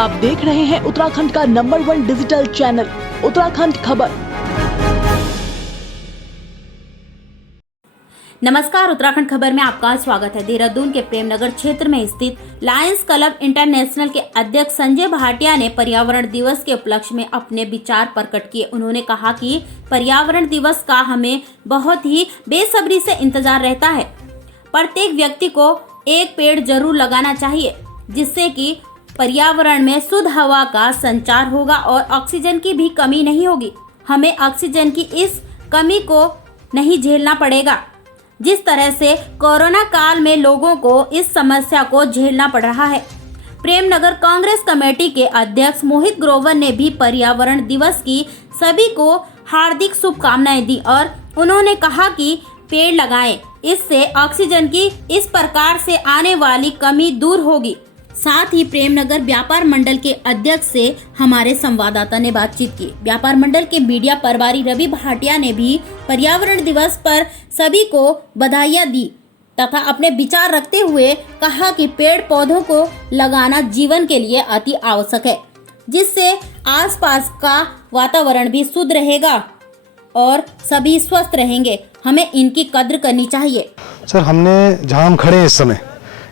आप देख रहे हैं उत्तराखंड का नंबर 1 डिजिटल चैनल उत्तराखंड खबर। नमस्कार, उत्तराखंड खबर में आपका स्वागत है। देहरादून के प्रेमनगर क्षेत्र में स्थित लायंस क्लब इंटरनेशनल के अध्यक्ष संजय भाटिया ने पर्यावरण दिवस के उपलक्ष्य में अपने विचार प्रकट किए। उन्होंने कहा कि पर्यावरण दिवस का हमें बहुत ही बेसब्री से इंतजार रहता है। प्रत्येक व्यक्ति को एक पेड़ जरूर लगाना चाहिए, जिससे कि पर्यावरण में शुद्ध हवा का संचार होगा और ऑक्सीजन की भी कमी नहीं होगी। हमें ऑक्सीजन की इस कमी को नहीं झेलना पड़ेगा, जिस तरह से कोरोना काल में लोगों को इस समस्या को झेलना पड़ रहा है। प्रेमनगर कांग्रेस कमेटी के अध्यक्ष मोहित ग्रोवर ने भी पर्यावरण दिवस की सभी को हार्दिक शुभकामनाएं दी और उन्होंने कहा कि पेड़ लगाएं, इससे ऑक्सीजन की इस प्रकार से आने वाली कमी दूर होगी। साथ ही प्रेमनगर व्यापार मंडल के अध्यक्ष से हमारे संवाददाता ने बातचीत की। व्यापार मंडल के मीडिया प्रभारी रवि भाटिया ने भी पर्यावरण दिवस पर सभी को बधाइयां दी तथा अपने विचार रखते हुए कहा कि पेड़ पौधों को लगाना जीवन के लिए अति आवश्यक है, जिससे आसपास का वातावरण भी शुद्ध रहेगा और सभी स्वस्थ रहेंगे। हमें इनकी कद्र करनी चाहिए। सर, हमने जहां हम खड़े हैं इस समय,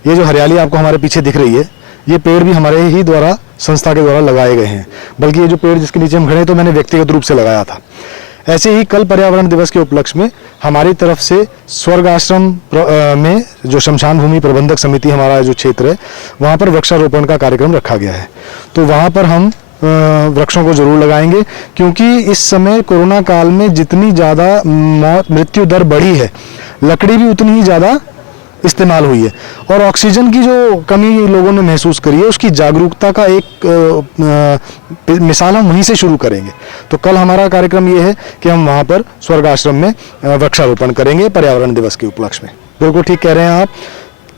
ये जो हरियाली आपको हमारे पीछे दिख रही है, ये पेड़ भी हमारे ही द्वारा, संस्था के द्वारा लगाए गए हैं। बल्कि ये जो पेड़ जिसके नीचे हम खड़े हैं तो मैंने व्यक्तिगत रूप से लगाया था। ऐसे ही कल पर्यावरण दिवस के उपलक्ष्य में हमारी तरफ से स्वर्ग आश्रम में जो शमशान भूमि प्रबंधक समिति हमारा जो क्षेत्र है, वहाँ पर वृक्षारोपण का कार्यक्रम रखा गया है। तो वहाँ पर हम वृक्षों को जरूर लगाएंगे, क्योंकि इस समय कोरोना काल में जितनी ज़्यादा मृत्यु दर बढ़ी है, लकड़ी भी उतनी ही ज़्यादा इस्तेमाल हुई है और ऑक्सीजन की जो कमी लोगों ने महसूस करी है, उसकी जागरूकता का एक मिसाल हम वहीं से शुरू करेंगे। तो कल हमारा कार्यक्रम ये है कि हम वहाँ पर स्वर्ग आश्रम में वृक्षारोपण करेंगे पर्यावरण दिवस के उपलक्ष्य में। बिल्कुल ठीक कह रहे हैं आप।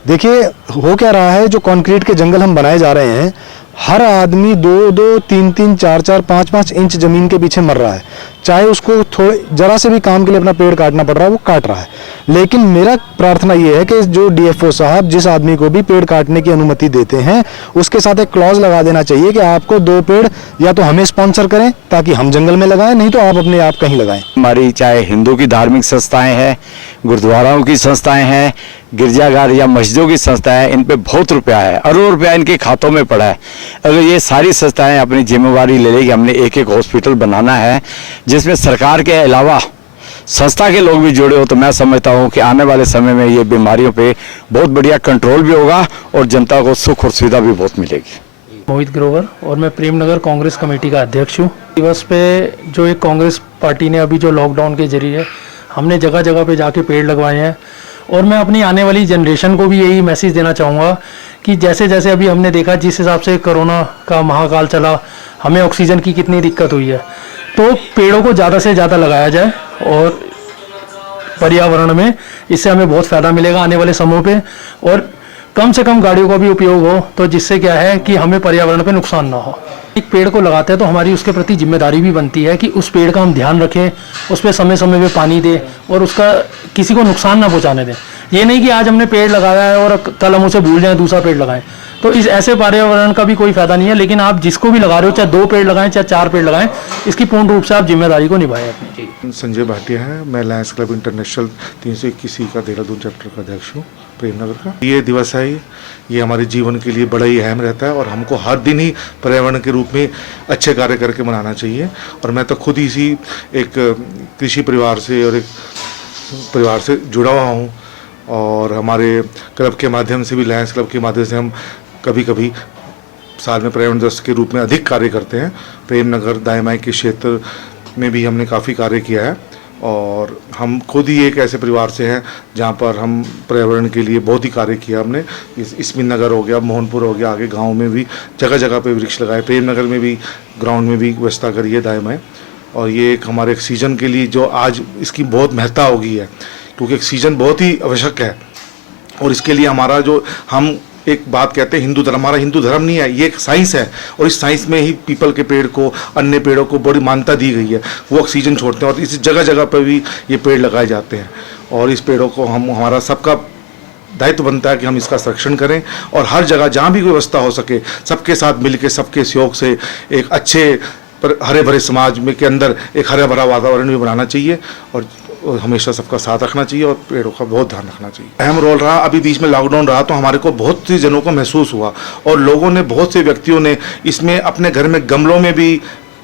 देखिए, हो क्या रहा है, जो कंक्रीट के जंगल हम बनाए जा रहे हैं, हर आदमी 2-2, 3-3, 4-4, 5-5 इंच जमीन के पीछे मर रहा है। चाहे उसको थोड़े जरा से भी काम के लिए अपना पेड़ काटना पड़ रहा है, वो काट रहा है। लेकिन मेरा प्रार्थना ये है कि जो डीएफओ साहब जिस आदमी को भी पेड़ काटने की अनुमति देते हैं, उसके साथ एक क्लॉज लगा देना चाहिए कि आपको 2 पेड़ या तो हमें स्पॉन्सर करें ताकि हम जंगल में लगाएं, नहीं तो आप अपने आप कहीं लगाएं। हमारी चाहे हिंदू की धार्मिक संस्थाएं हैं, गुरुद्वाराओं की संस्थाएं हैं, गिरजाघर या मस्जिदों की संस्थाएं, इन पे बहुत रुपया है, अरबों रुपया इनके खातों में पड़ा है। अगर ये सारी संस्थाएं अपनी जिम्मेवारी ले लें कि हमने एक हॉस्पिटल बनाना है जिसमें सरकार के अलावा संस्था के लोग भी जुड़े हो, तो मैं समझता हूँ कि आने वाले समय में ये बीमारियों पे बहुत बढ़िया कंट्रोल भी होगा और जनता को सुख और सुविधा भी बहुत मिलेगी। मोहित ग्रोवर और मैं प्रेमनगर कांग्रेस कमेटी का अध्यक्ष हूँ। दिवस पे जो एक कांग्रेस पार्टी ने अभी जो लॉकडाउन के जरिए हमने जगह जगह पे जाके पेड़ लगवाए हैं, और मैं अपनी आने वाली जनरेशन को भी यही मैसेज देना चाहूँगा कि जैसे जैसे अभी हमने देखा, जिस हिसाब से कोरोना का महाकाल चला, हमें ऑक्सीजन की कितनी दिक्कत हुई है, तो पेड़ों को ज़्यादा से ज़्यादा लगाया जाए और पर्यावरण में इससे हमें बहुत फ़ायदा मिलेगा आने वाले समयों पे, और कम से कम गाड़ियों का भी उपयोग हो, तो जिससे क्या है कि हमें पर्यावरण पे नुकसान ना हो। एक पेड़ को लगाते हैं तो हमारी उसके प्रति जिम्मेदारी भी बनती है कि उस पेड़ का हम ध्यान रखें, उस पर समय समय पे पानी दें और उसका किसी को नुकसान ना पहुँचाने दें। ये नहीं कि आज हमने पेड़ लगाया है और कल हम उसे भूल जाएं, दूसरा पेड़ लगाएं, तो इस ऐसे पर्यावरण का भी कोई फायदा नहीं है। लेकिन आप जिसको भी लगा रहे हो, चाहे 2 पेड़ लगाएं चाहे 4 पेड़ लगाएं, इसकी पूर्ण रूप से आप जिम्मेदारी को निभाएं अपनी। संजय भाटिया है, मैं लायंस क्लब इंटरनेशनल 321 का देहरादून चैप्टर का अध्यक्ष हूँ प्रेमनगर का। ये दिवस है, ये हमारे जीवन के लिए बड़ा ही अहम रहता है और हमको हर दिन ही पर्यावरण के रूप में अच्छे कार्य करके मनाना चाहिए। और मैं तो खुद इसी एक कृषि परिवार से और एक परिवार से जुड़ा हुआ हूँ, और हमारे क्लब के माध्यम से भी, लायंस क्लब के माध्यम से हम कभी कभी साल में पर्यावरण दिवस के रूप में अधिक कार्य करते हैं। प्रेमनगर दाई के क्षेत्र में भी हमने काफ़ी कार्य किया है, और हम खुद ही एक ऐसे परिवार से हैं जहाँ पर हम पर्यावरण के लिए बहुत ही कार्य किया हमने। इसमिन नगर हो गया, मोहनपुर हो गया, आगे गांव में भी जगह जगह पे वृक्ष लगाए, प्रेमनगर में भी ग्राउंड में भी व्यवस्था करी है दाई। और ये एक हमारे ऑक्सीजन के लिए जो आज इसकी बहुत महत्ता हो गई है, क्योंकि ऑक्सीजन बहुत ही आवश्यक है। और इसके लिए हमारा जो हम एक बात कहते हैं हिंदू धर्म, हमारा हिंदू धर्म नहीं है, ये एक साइंस है, और इस साइंस में ही पीपल के पेड़ को, अन्य पेड़ों को बड़ी मान्यता दी गई है। वो ऑक्सीजन छोड़ते हैं और इस जगह जगह पर भी ये पेड़ लगाए जाते हैं। और इस पेड़ों को हम, हमारा सबका दायित्व बनता है कि हम इसका संरक्षण करें और हर जगह जहाँ भी व्यवस्था हो सके सबके साथ मिलकर सबके सहयोग से एक अच्छे पर हरे भरे समाज में के अंदर एक हरा भरा वातावरण भी बनाना चाहिए और हमेशा सबका साथ रखना चाहिए और पेड़ों का बहुत ध्यान रखना चाहिए। अहम रोल रहा, अभी बीच में लॉकडाउन रहा तो हमारे को बहुत सी जनों को महसूस हुआ और लोगों ने, बहुत से व्यक्तियों ने इसमें अपने घर में गमलों में भी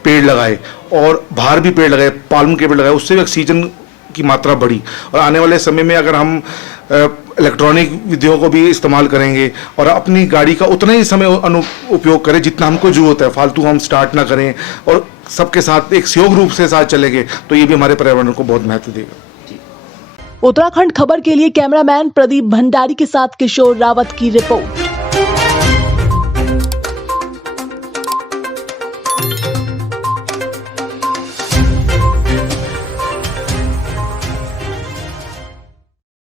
पेड़ लगाए और बाहर भी पेड़ लगाए, पाल्म के पेड़ लगाए, उससे भी ऑक्सीजन की मात्रा बढ़ी। और आने वाले समय में अगर हम इलेक्ट्रॉनिक विधियों को भी इस्तेमाल करेंगे और अपनी गाड़ी का उतना ही समय उपयोग करें जितना हमको जरूरत है, फालतू हम स्टार्ट ना करें और सबके साथ एक सहयोग रूप से साथ चलेंगे तो ये भी हमारे पर्यावरण को बहुत महत्व देगा। उत्तराखंड खबर के लिए कैमरामैन प्रदीप भंडारी के साथ किशोर रावत की रिपोर्ट।